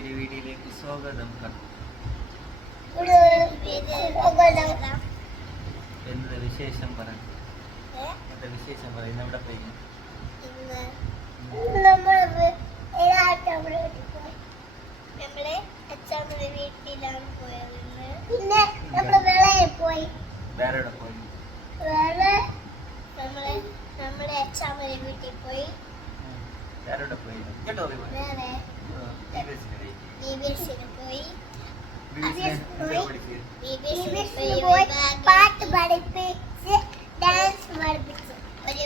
ഒരു വീഡിയോയിലേക്ക് സ്വാഗതം. എന്താ വിശേഷം പറഞ്ഞു എന്താ വിശേഷം പറയും ഇന്ന് എവിടെ പോയി? നമ്മളെ അച്ഛമ്മയുടെ വീട്ടിലാണ് പോയത് പിന്നെ നമ്മൾ പോയി വേറെ എവിടെ പോയി? വേറെ നമ്മളെ നമ്മുടെ അച്ഛമ്മയുടെ വീട്ടിൽ പോയി. എവിടെ പോയി. കേട്ടോ പോയി. പാട്ട് പഠിപ്പിച്ച് ഡാൻസ് പഠിപ്പിച്ചു. ഒരു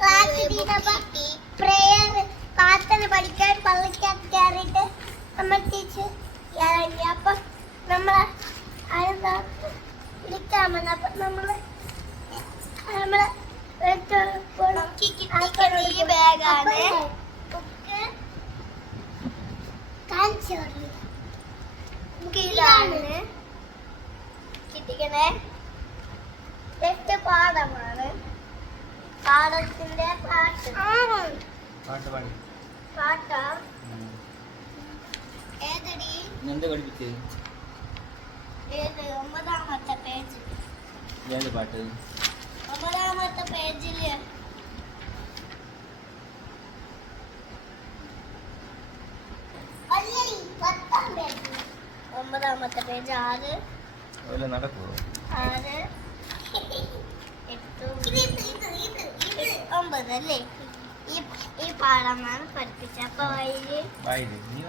ബാഗ് കിട്ടിക്കണേ എട്ട് പാഠമാണ് പാഠത്തിന്റെ പാട്ട് പാട്ട് പാടി പാട്ടാ ഏതടി എന്ത് പഠിപ്പിച്ചത് ഏത് ഒമ്പതാമത്തെ പേജ് ഏത് പാട്ട് ഒമ്പതാമത്തെ പേജില് അല്ലടി, പത്താം പേജ്. ഒമ്പതാമത്തെ പേജ് ആറ് അതുപോലെ നടക്കുമോ ആറ് എട്ട് ഒമ്പത്. അല്ലേ? ഈ പാഠമാണ് പഠിപ്പിച്ചത് അപ്പൊ അതിൽ വായിൽ നീ?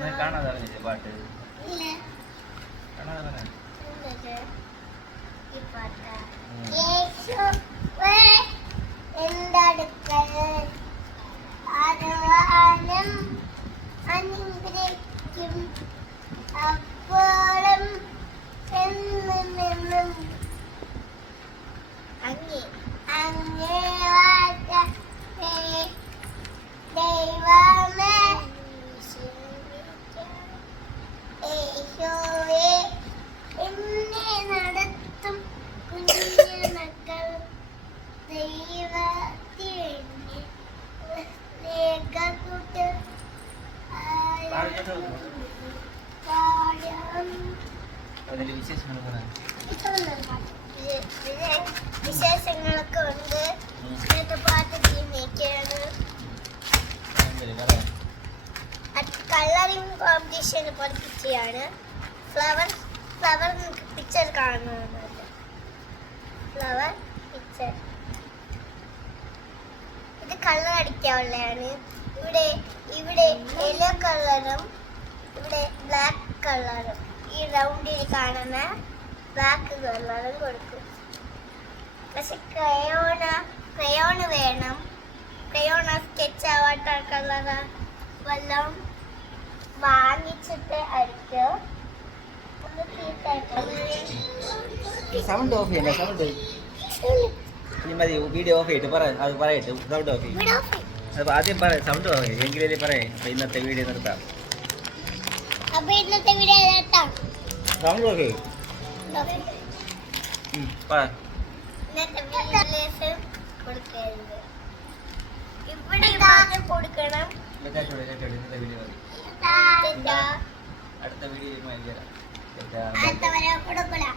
ഞാൻ കാണാതെ അറിഞ്ഞില്ലേ പാട്ട്? കാണാതെ പറയാം ഈ പാട്ടാ. അതിന്റെ വിശേഷങ്ങൾ പറയാം വിശേഷങ്ങളൊക്കെ ഉണ്ട്. ഇന്നത്തെ പാട്ട് ടീമേക്കാണ് കളറിംഗ് കോമ്പറ്റീഷൻ പഠിപ്പിച്ചതാണ് ഫ്ലവർ ഫ്ലവർ പിക്ചർ കാണുന്നത് ഫ്ലവർ പിക്ചർ ഇത് കളർ അടിക്കാവുള്ളതാണ് ഇവിടെ ഇവിടെ യെല്ലോ കളറും ഇവിടെ ബ്ലാക്ക് കളറും ഈ റൗണ്ടിൽ കാണുന്ന ബ്ലാക്ക് കളറും കൊടുക്കും. പക്ഷെ ക്രയോണ ക്രയോണ് വേണം. ക്രയോണ സ്കെച്ച് വാട്ടർ കളറ് വല്ലതും വാങ്ങിച്ചിട്ട് അടിക്കും. സൗണ്ട് ഓഫ് ചെയ്യണ്ട സൗണ്ട് ഇനി മതി വീഡിയോ ഓഫ് ചെയ്തിട്ട് പറ അത് പറയട്ടെ. സൗണ്ട് ഓഫ് ചെയ്യ്. അപ്പോൾ ആദ്യം പറ സൗണ്ട് ചെയ്യും എങ്കിലേ പറയാം അപ്പോൾ ഇന്നത്തെ വീഡിയോ നിർത്താം. അപ്പൊ ഇന്നത്തെ വീഡിയോ കേട്ടോ സൗണ്ട് മാത്രം കൊടുക്കണം. അടുത്ത വീഡിയോ അടുത്ത വരെ കൊടുക്കണം